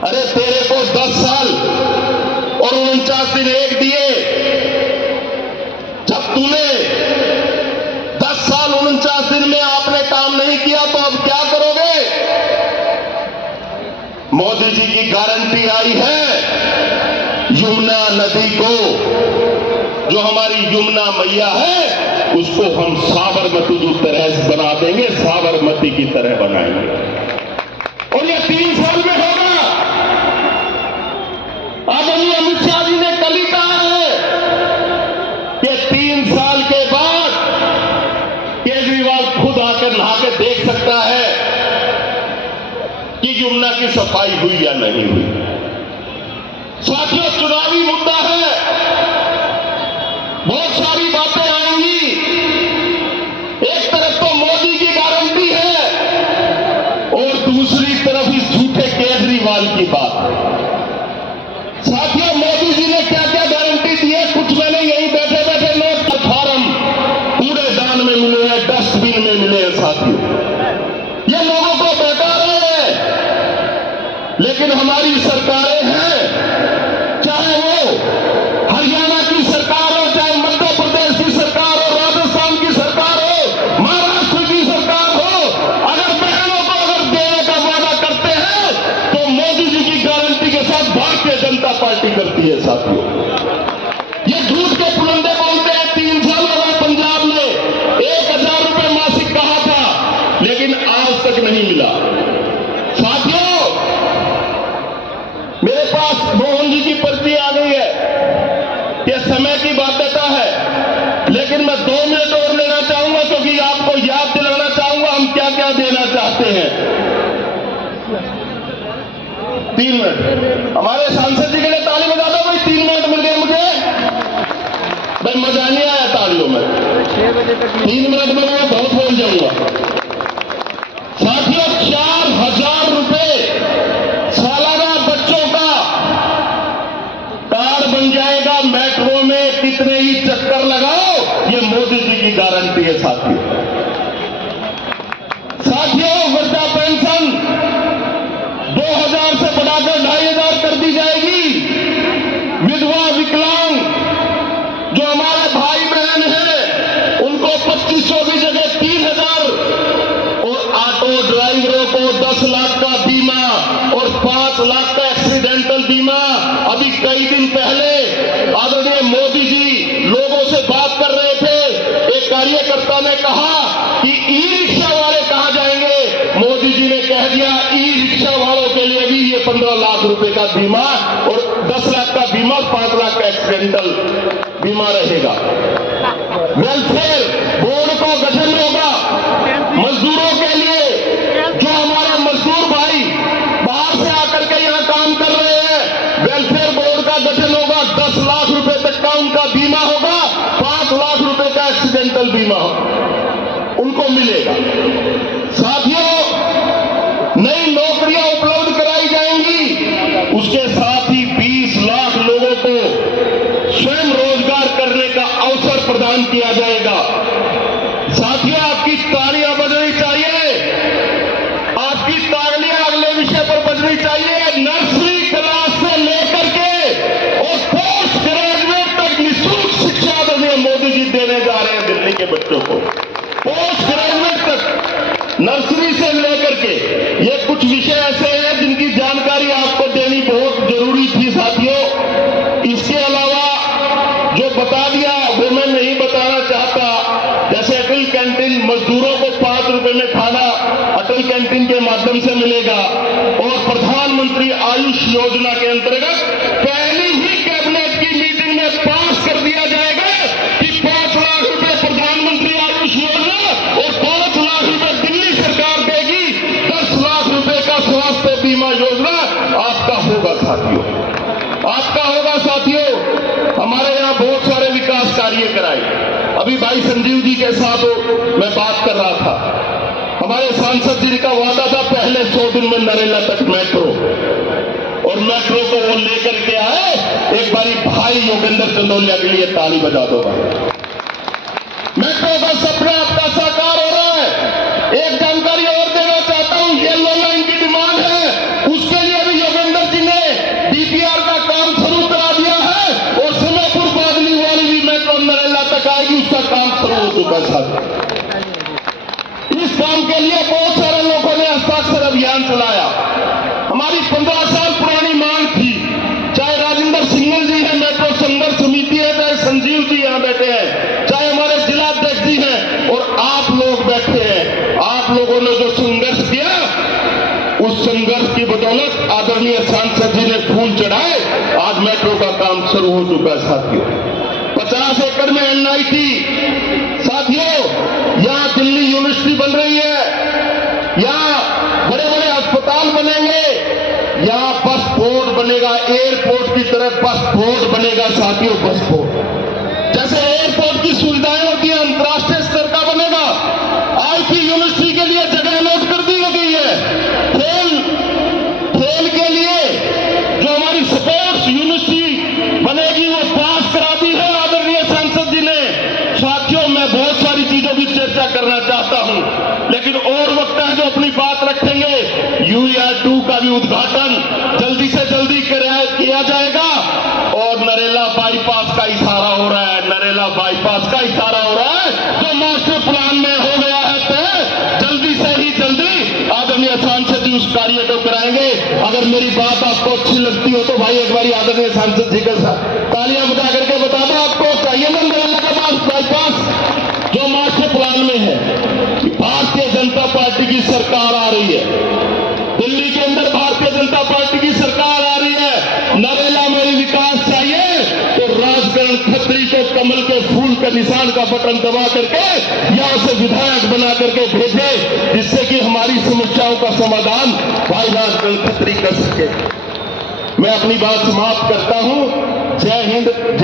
अरे तेरे को 10 साल और 49 दिन एक दिए। जब तूने 10 साल 49 दिन में आपने काम नहीं किया तो अब क्या करोगे? मोदी जी की गारंटी आई है, यमुना नदी को, जो हमारी यमुना मैया है, उसको हम साबरमती की तरह बना देंगे, साबरमती की तरह बनाएंगे। और ये 3 साल में होगा। आदरणीय अमित शाह जी ने कल ही कहा है कि 3 साल के बाद केजरीवाल खुद आकर नहा के देख सकता है कि यमुना की सफाई हुई या नहीं हुई। साथियों, चुनावी मुद्दा है, बहुत सारी बातें आएंगी। एक तरफ तो मोदी की गारंटी है और दूसरी तरफ इस झूठे केजरीवाल की बात। साथियों, मोदी जी ने क्या क्या गारंटी दी है, कुछ मैंने यहीं बैठे बैठे नोट फार्म कूड़ेदान में मिले हैं, डस्टबिन में मिले हैं। साथियों, ये लोगों को बता रहे हैं, लेकिन हमारी सरकारें हैं, चाहे वो हरियाणा की सरकार हो, चाहे मध्य प्रदेश की सरकार हो, राजस्थान की सरकार हो, महाराष्ट्र की सरकार हो, अगर बहनों को अगर देने का वादा करते हैं तो मोदी जी की गारंटी के साथ भारतीय जनता पार्टी करती है। साथियों, ये झूठ के पुलंदे बोलते हैं। 3 सालों में पंजाब में 1000 रुपए मासिक कहा था, लेकिन आज तक नहीं मिला। साथियों, मेरे पास मोहन जी की पर्ची आ गई है। यह समय की बाध्यता है, लेकिन मैं 2 मिनट और लेना चाहूंगा, क्योंकि आपको याद दिलाना चाहूंगा हम क्या क्या देना चाहते हैं। 3 मिनट हमारे सांसद जी के लिए ताली बजा दो भाई। 3 मिनट मिल गए मुझे भाई, मजा नहीं आया तालियों में। 3 मिनट में मैं बहुत बोल जाऊंगा। साथियों, 4000 रुपए सालाना बच्चों का कार्ड बन जाएगा। मेट्रो में कितने ही चक्कर लगाओ, ये मोदी जी की गारंटी है। साथियों, वृद्धा पेंशन 2000 से बढ़ाकर 2500 कर दी जाएगी। विधवा विकलांग जो हमारे भाई बहन हैं, उनको 2500 की जगह 3000, और ऑटो ड्राइवरों को 10 लाख का बीमा और 5 लाख का एक्सीडेंटल बीमा। अभी कई दिन पहले आदरणीय मोदी जी लोगों से बात कर रहे थे, एक कार्यकर्ता ने कहा कि ई रिक्शा वाले कहां जाएंगे। मोदी जी ने कह दिया, ई रिक्शा वालों के लिए भी ये 15 लाख रुपए का बीमा और 10 लाख का बीमा और 5 लाख का एक्सीडेंटल बीमा रहेगा। वेलफेयर बोर्ड का गठन होगा मजदूरों के लिए। जो हमारा मजदूर भाई बाहर से आकर के यहां काम कर रहे हैं, वेलफेयर बोर्ड का गठन होगा। 10 लाख रुपए तक का उनका बीमा होगा, 5 लाख रुपए का एक्सीडेंटल बीमा उनको मिलेगा। साथियों, नई नौकरियां उपलब्ध कराई जाएंगी। उसके साथ ही 20 लाख लोगों को स्वयं रोजगार करने का अवसर प्रदान किया जाएगा। साथियों, आपकी तालियां बजनी चाहिए, आपकी तालियां अगले विषय पर बजनी चाहिए। नर्सरी क्लास से लेकर के और पोस्ट ग्रेजुएट तक निःशुल्क शिक्षा मोदी जी देने जा रहे हैं दिल्ली के बच्चों को। पोस्ट ग्रेजुएट तक, नर्सरी से लेकर के। ये कुछ विषय ऐसे हैं जिनकी जानकारी आपको देनी बहुत जरूरी थी। साथियों, इसके अलावा जो बता दिया वो मैं नहीं बताना चाहता। जैसे अटल कैंटीन, मजदूरों को 5 रुपए में खाना अटल कैंटीन के माध्यम से मिलेगा। और प्रधानमंत्री आयुष योजना के अंतर्गत पहली ही कैबिनेट की मीटिंग में पास कर दिया जाएगा कि 5 लाख रुपए प्रधानमंत्री आयुष योजना और 5 लाख रुपए दिल्ली सरकार देगी। 10 लाख रुपए का स्वास्थ्य बीमा योजना आपका होगा। साथियों, आपका होगा। साथियों, हमारे यहां बहुत सारे विकास कार्य कराए। अभी भाई संजीव जी के साथ मैं बात कर रहा था। हमारे सांसद जी का वादा था पहले 100 दिन में नरेला तक मेट्रो, और मेट्रो को वो लेकर के आए। एक बारी भाई योगेंद्र चंदोलिया के लिए ताली बजा दो भाई। मेट्रो का सपना आपका साकार हो रहा है। एक जानकारी और देना चाहता हूं, येलो लाइन की डिमांड है, उसके लिए भी योगेंद्र जी चुका है साथियों। इस काम के लिए बहुत सारे लोगों ने हस्ताक्षर अभियान चलाया। हमारी 15 साल पुरानी मांग थी, चाहे राजेंद्र सिंगल जी हैं, मेट्रो संघर्ष समिति है, चाहे संजीव जी यहाँ बैठे हैं, चाहे हमारे जिलाध्यक्ष जी हैं और आप लोग बैठे हैं। आप लोगों ने जो संघर्ष किया, उस संघर्ष की बदौलत आदरणीय सांसद जी ने फूल चढ़ाए, आज मेट्रो का काम शुरू हो चुका है साथियों। 50 एकड़ में NIT साथियों, यहाँ दिल्ली यूनिवर्सिटी बन रही है, यहाँ बड़े बड़े अस्पताल बनेंगे, यहाँ बस पोर्ट बनेगा, एयरपोर्ट की तरह बस पोर्ट बनेगा साथियों। बस पोर्ट जैसे एयरपोर्ट की सुविधाएं होती है, अंतर्राष्ट्रीय स्तर का बनेगा। IP यूनिवर्सिटी के लिए जगह नोट कर दी गई है। खेल के लिए जो हमारी स्पोर्ट्स यूनिवर्सिटी बनेगी, वो पास करा दी है आदरणीय सांसद जी ने। साथियों, मैं बहुत सारी चीजों की चर्चा करना चाहता हूं, लेकिन और वक्त है जो अपनी बात रखेंगे। UER-2 का भी उद्घाटन जल्दी से जल्दी किया जाएगा और नरेला बाईपास का इशारा हो रहा है, नरेला बाईपास का इशारा हो रहा है, जो मास्टर प्लान में हो गया है तय, जल्दी से ही जल्दी आदरणीय सांसद जी उस कार्य को कराएंगे। अगर मेरी बात आपको अच्छी लगती हो तो भाई एक बार आदरणीय सांसद जी के साथ तालियां बजा करके बता दो, आपको चाहिए ना नरेला का बाईपास जो मास्टर प्लान में है। भारतीय जनता पार्टी की सरकार आ रही है, दिल्ली के अंदर भारतीय जनता पार्टी की सरकार आ रही है। नरेला में विकास चाहिए तो राजकरण खत्री को कमल के फूल के निशान का बटन दबा करके यहां से विधायक बना करके भेजे, जिससे कि हमारी समस्याओं का समाधान भाई राजकरण खत्री कर सके। मैं अपनी बात समाप्त करता हूं। जय हिंद।